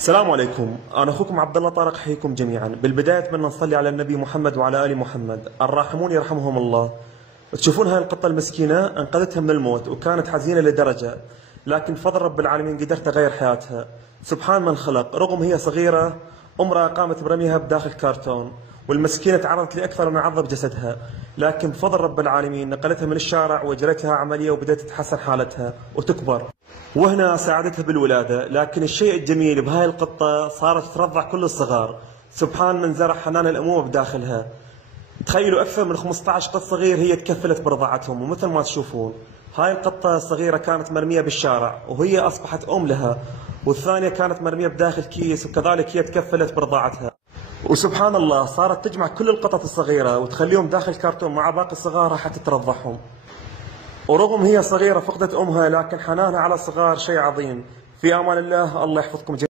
السلام عليكم، أنا أخوكم عبد الله طارق، حيكم جميعا. بالبداية أتمنى نصلي على النبي محمد وعلى آل محمد. الراحمون يرحمهم الله. تشوفون هاي القطة المسكينة أنقذتها من الموت وكانت حزينة لدرجة، لكن بفضل رب العالمين قدرت أغير حياتها. سبحان من خلق، رغم هي صغيرة امرأة قامت برميها بداخل كرتون، والمسكينة تعرضت لأكثر من عضة بجسدها، لكن بفضل رب العالمين نقلتها من الشارع وجريتها عملية وبدأت تتحسن حالتها وتكبر. وهنا ساعدتها بالولادة، لكن الشيء الجميل بهاي القطة صارت ترضع كل الصغار. سبحان من زرع حنان الأمومة بداخلها. تخيلوا أكثر من 15 قط صغير هي تكفلت برضاعتهم، ومثل ما تشوفون هاي القطة الصغيرة كانت مرمية بالشارع وهي أصبحت أم لها، والثانية كانت مرمية بداخل كيس وكذلك هي تكفلت برضاعتها. وسبحان الله صارت تجمع كل القطط الصغيرة وتخليهم داخل كرتون مع باقي الصغار حتى ترضعهم. ورغم هي صغيرة فقدت أمها، لكن حنانها على الصغار شيء عظيم. في أمان الله، الله يحفظكم جميعا.